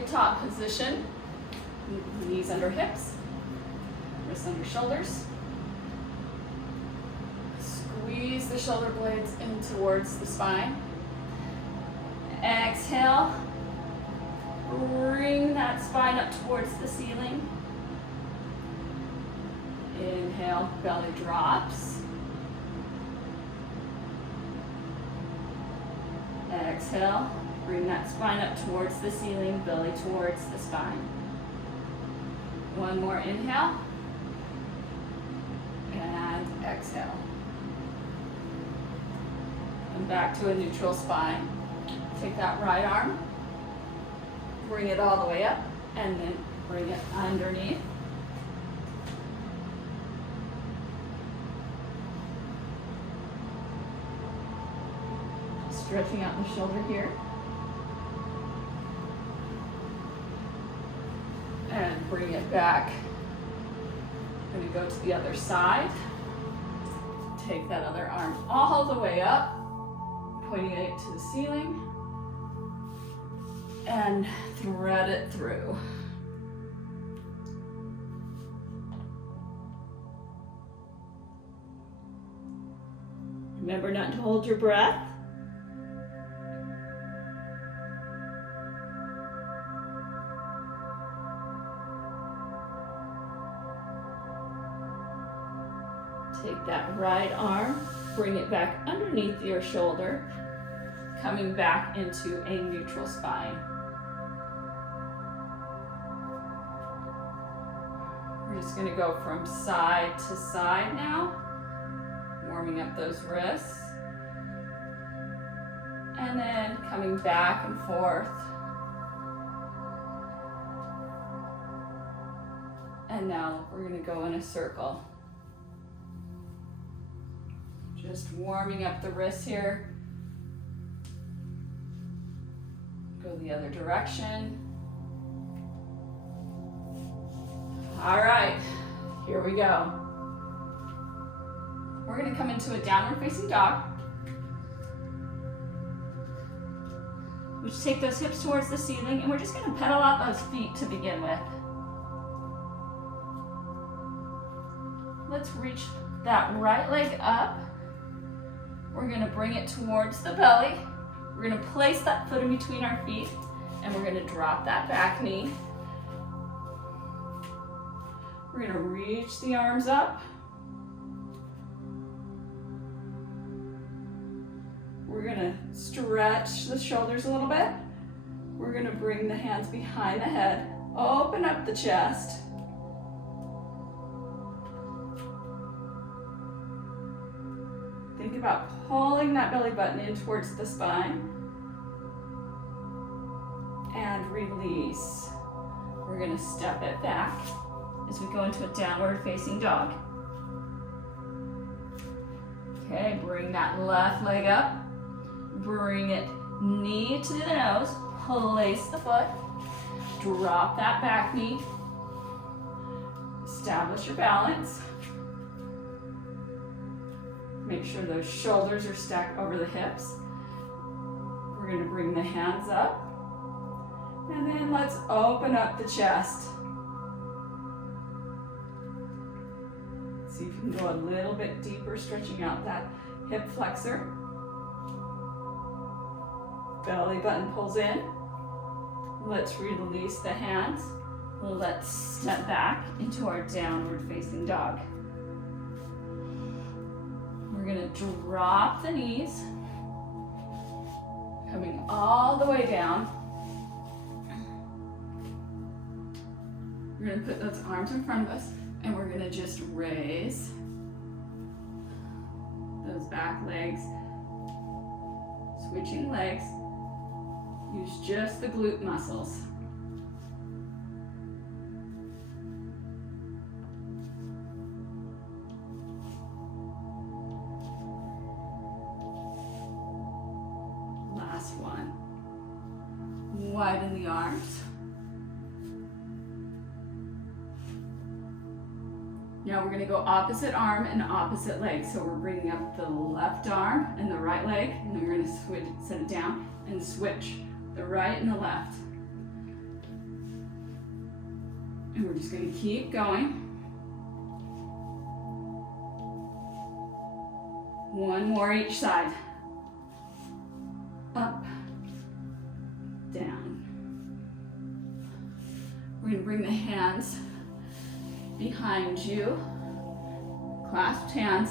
tabletop position. Knees under hips, wrists under shoulders. Squeeze the shoulder blades in towards the spine. Exhale. Bring that spine up towards the ceiling. Inhale, belly drops. Exhale, bring that spine up towards the ceiling, belly towards the spine. One more inhale. And exhale. And back to a neutral spine. Take that right arm, bring it all the way up, and then bring it underneath. Stretching out the shoulder here. And bring it back. I'm going to go to the other side. Take that other arm all the way up, pointing it to the ceiling. And thread it through. Remember not to hold your breath. Take that right arm, bring it back underneath your shoulder, coming back into a neutral spine. We're just going to go from side to side now, warming up those wrists. And then coming back and forth. And now we're going to go in a circle. Just warming up the wrists here. Go the other direction. All right, here we go. We're going to come into a downward facing dog. We just take those hips towards the ceiling, and we're just going to pedal out those feet to begin with. Let's reach that right leg up. We're going to bring it towards the belly. We're going to place that foot in between our feet, and we're going to drop that back knee. We're going to reach the arms up. We're going to stretch the shoulders a little bit. We're going to bring the hands behind the head, open up the chest. Think about pulling that belly button in towards the spine. And release. We're going to step it back as we go into a downward facing dog. Okay, bring that left leg up. Bring it knee to the nose. Place the foot. Drop that back knee. Establish your balance. Make sure those shoulders are stacked over the hips. We're going to bring the hands up. And then let's open up the chest. See if you can go a little bit deeper, stretching out that hip flexor. Belly button pulls in. Let's release the hands. Let's step back into our downward facing dog. We're going to drop the knees, coming all the way down. We're going to put those arms in front of us, and we're going to just raise those back legs, switching legs. Use just the glute muscles. Last one. Widen the arms. Now we're going to go opposite arm and opposite leg. So we're bringing up the left arm and the right leg, and then we're going to switch, set it down and switch the right and the left. And we're just going to keep going. One more each side. Up, down. We're going to bring the hands behind you, clasped hands,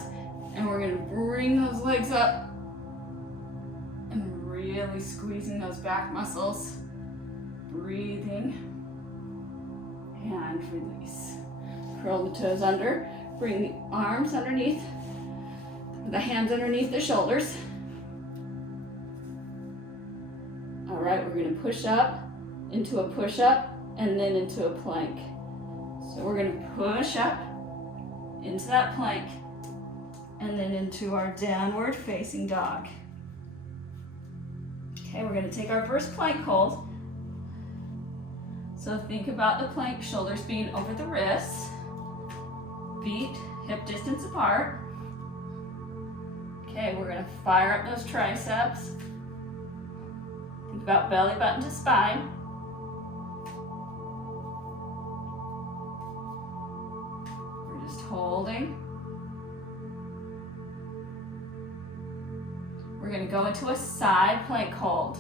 and we're going to bring those legs up and really squeezing those back muscles. Breathing and release. Curl the toes under, bring the arms underneath, the hands underneath the shoulders. All right, we're going to push up into a push-up and then into a plank. So we're going to push up into that plank and then into our downward facing dog. Okay, we're going to take our first plank hold. So think about the plank, shoulders being over the wrists, feet hip distance apart. Okay, we're going to fire up those triceps. Think about belly button to spine. We're just holding. We're going to go into a side plank hold.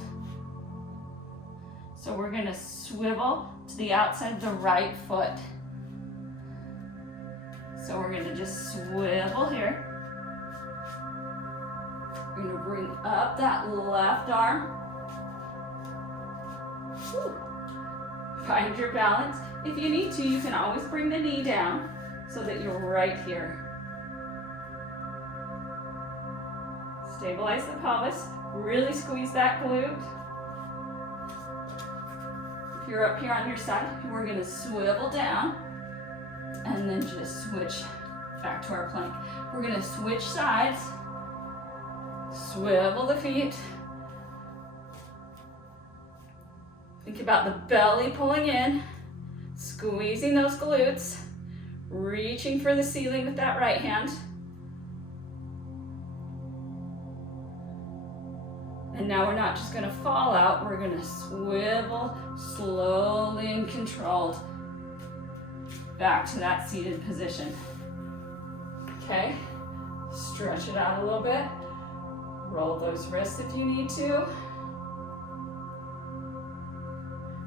So we're going to swivel to the outside of the right foot. So we're going to just swivel here. We're going to bring up that left arm. Whew. Find your balance. If you need to, you can always bring the knee down so that you're right here. Stabilize the pelvis. Really squeeze that glute. If you're up here on your side, we're going to swivel down and then just switch back to our plank. We're going to switch sides. Swivel the feet. Think about the belly pulling in, squeezing those glutes, reaching for the ceiling with that right hand. And now we're not just going to fall out, we're going to swivel slowly and controlled back to that seated position. Okay, stretch it out a little bit. Roll those wrists if you need to.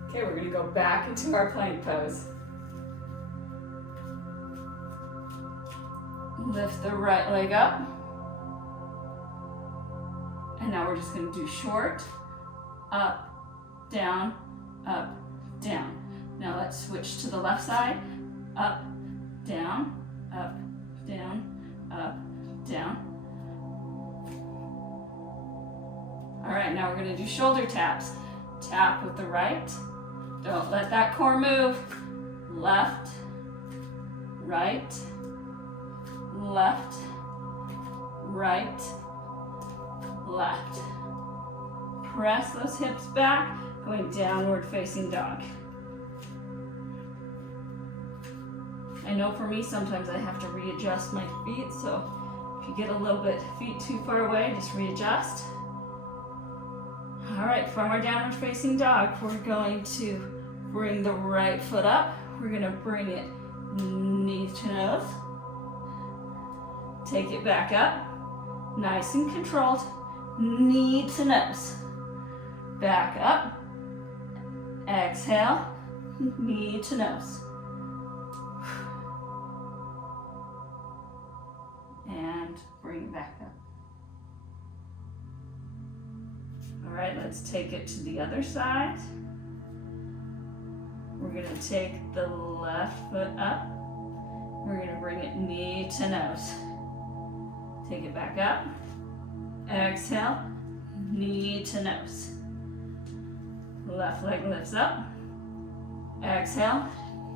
Okay, we're going to go back into our plank pose. Lift the right leg up. And now we're just going to do short, up, down, up, down. Now let's switch to the left side. Up, down, up, down, up, down. All right, now we're going to do shoulder taps. Tap with the right. Don't let that core move. Left, right, left, right, left. Press those hips back, going downward facing dog. I know for me, sometimes I have to readjust my feet, so if you get a little bit feet too far away, just readjust. All right, from our downward facing dog, we're going to bring the right foot up. We're going to bring it knee to nose. Take it back up, nice and controlled, knee to nose. Back up, exhale, knee to nose. And bring it back up. All right, let's take it to the other side. We're going to take the left foot up. We're going to bring it knee to nose. Take it back up. Exhale, knee to nose. Left leg lifts up. Exhale,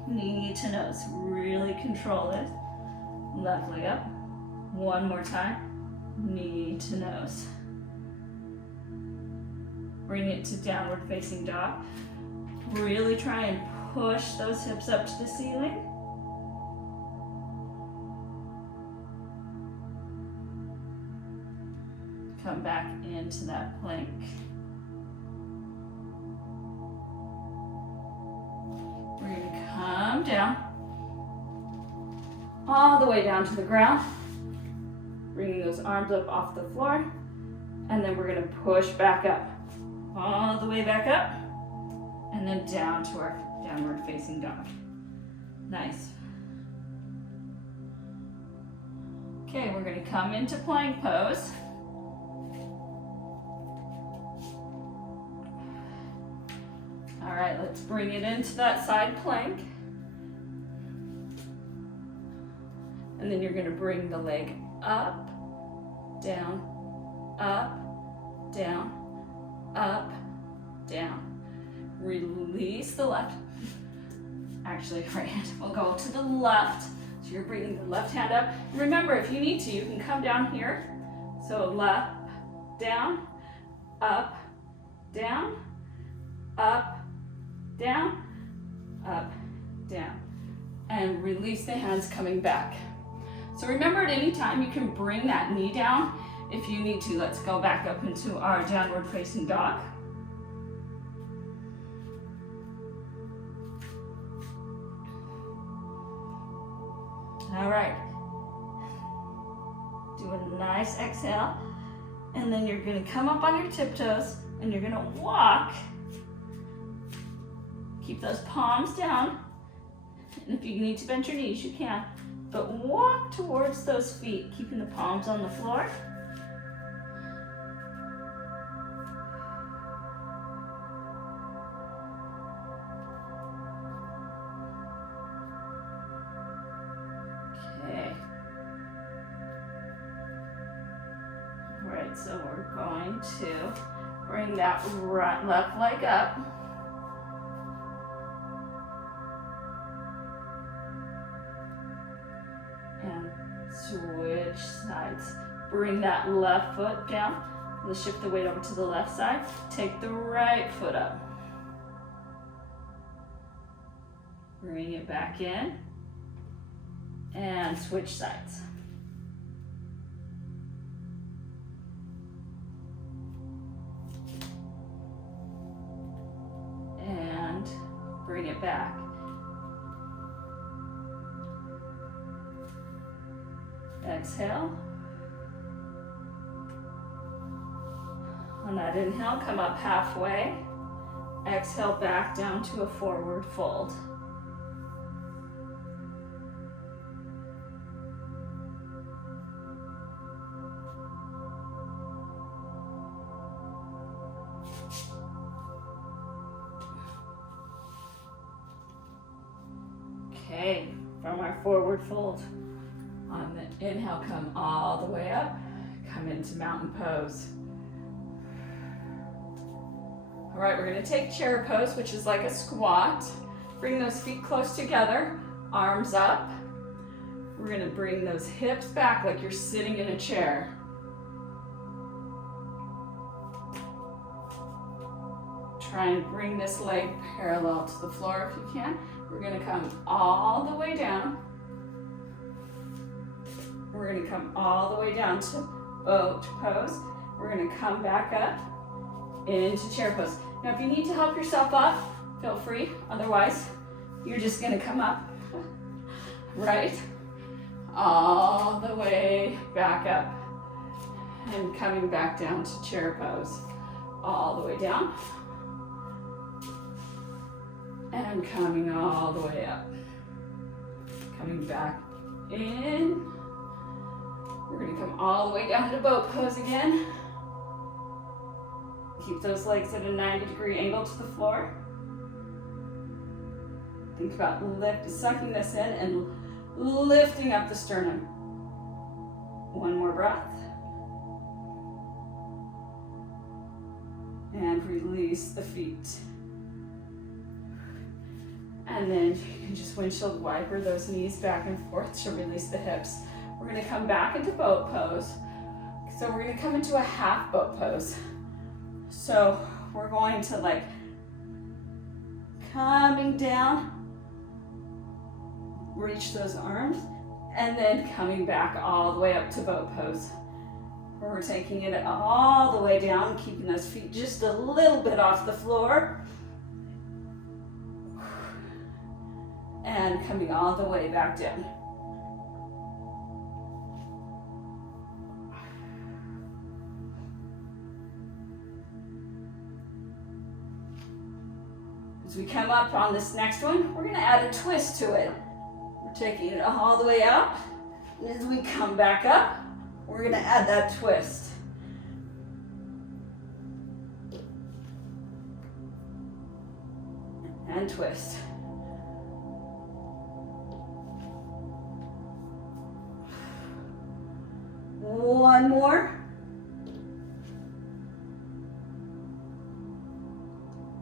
knee to nose. Really control it. Left leg up. One more time. Knee to nose. Bring it to downward facing dog. Really try and push those hips up to the ceiling. Come back into that plank. We're going to come down. all the way down to the ground, bringing those arms up off the floor, and then we're gonna push back up, all the way back up, and then down to our downward facing dog. Nice. Okay, we're gonna come into plank pose. All right, let's bring it into that side plank. And then you're gonna bring the leg up, down, up, down, up, down. Release the left. Actually, right hand will go to the left. So you're bringing the left hand up. And remember, if you need to, you can come down here. So left, down, up, down, up, down, up, down. And release the hands coming back. So remember, at any time you can bring that knee down if you need to. Let's go back up into our downward facing dog. All right. Do a nice exhale. And then you're gonna come up on your tiptoes and you're gonna walk. Keep those palms down. And if you need to bend your knees, you can. But walk towards those feet, keeping the palms on the floor. Okay. All right, so we're going to bring that left leg up. Switch sides. Bring that left foot down. Let's shift the weight over to the left side. Take the right foot up. Bring it back in. And switch sides. And bring it back. Exhale. On that inhale, come up halfway. Exhale back down to a forward fold. Okay, from our forward fold. On the inhale, come all the way up, come into mountain pose. All right, we're gonna take chair pose, which is like a squat. Bring those feet close together, arms up. We're gonna bring those hips back like you're sitting in a chair. Try and bring this leg parallel to the floor if you can. We're gonna come all the way down. We're gonna come all the way down to boat pose. We're gonna come back up into chair pose. Now, if you need to help yourself up, feel free. Otherwise, you're just gonna come up, right? All the way back up. And coming back down to chair pose. All the way down. And coming all the way up. Coming back in. We're gonna come all the way down to boat pose again. Keep those legs at a 90-degree angle to the floor. Think about sucking this in and lifting up the sternum. One more breath. And release the feet. And then you can just windshield wiper those knees back and forth to release the hips. We're gonna come back into boat pose. So we're gonna come into a half boat pose. So we're going to like coming down, reach those arms, and then coming back all the way up to boat pose. Where we're taking it all the way down, keeping those feet just a little bit off the floor. And coming all the way back down. As we come up on this next one, we're gonna add a twist to it. We're taking it all the way up, and as we come back up, we're gonna add that twist. And twist. One more.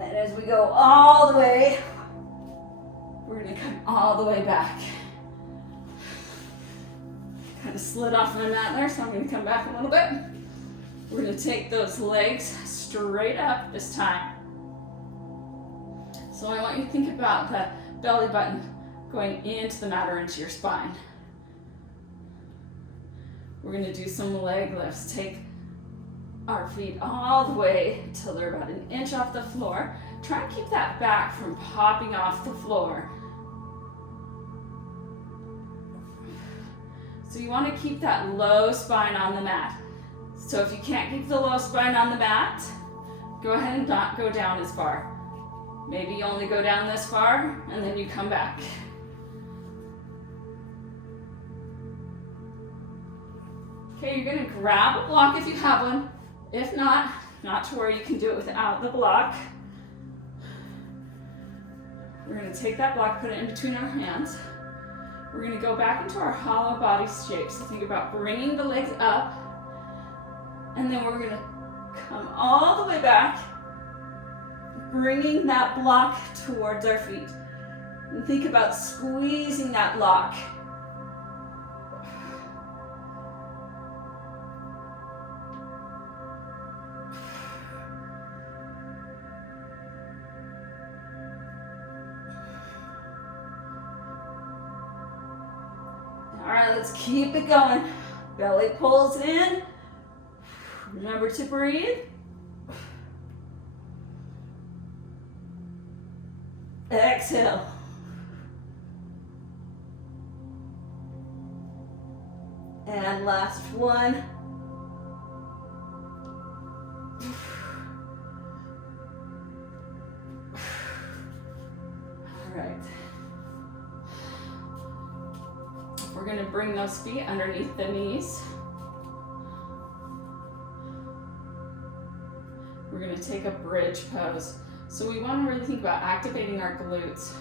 And as we go all the way, we're gonna come all the way back. Kind of slid off my mat there, so I'm gonna come back a little bit. We're gonna take those legs straight up this time. So I want you to think about the belly button going into the mat or into your spine. We're gonna do some leg lifts. Take our feet all the way till they're about an inch off the floor. Try and keep that back from popping off the floor. So you want to keep that low spine on the mat. So if you can't keep the low spine on the mat, go ahead and not go down as far. Maybe you only go down this far and then you come back. Okay, you're gonna grab a block if you have one. If not to worry, you can do it without the block. We're gonna take that block, put it in between our hands. We're gonna go back into our hollow body shape. So think about bringing the legs up, and then we're gonna come all the way back, bringing that block towards our feet. And think about squeezing that block. All right, let's keep it going. Belly pulls in. Remember to breathe. Exhale. And last one. All right. We're going to bring those feet underneath the knees. We're going to take a bridge pose. So we want to really think about activating our glutes.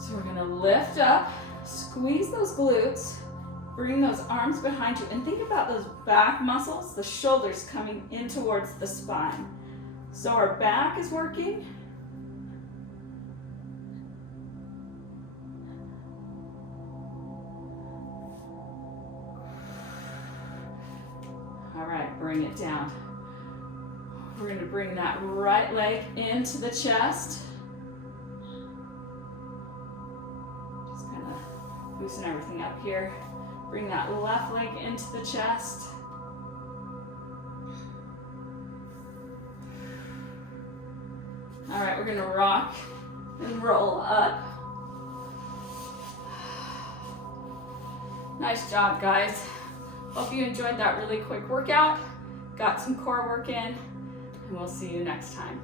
So we're going to lift up, squeeze those glutes, bring those arms behind you, and think about those back muscles, the shoulders coming in towards the spine. So our back is working. All right, bring it down. We're going to bring that right leg into the chest. Just kind of loosen everything up here. Bring that left leg into the chest. All right, we're going to rock and roll up. Nice job, guys. Hope you enjoyed that really quick workout. Got some core work in. And we'll see you next time.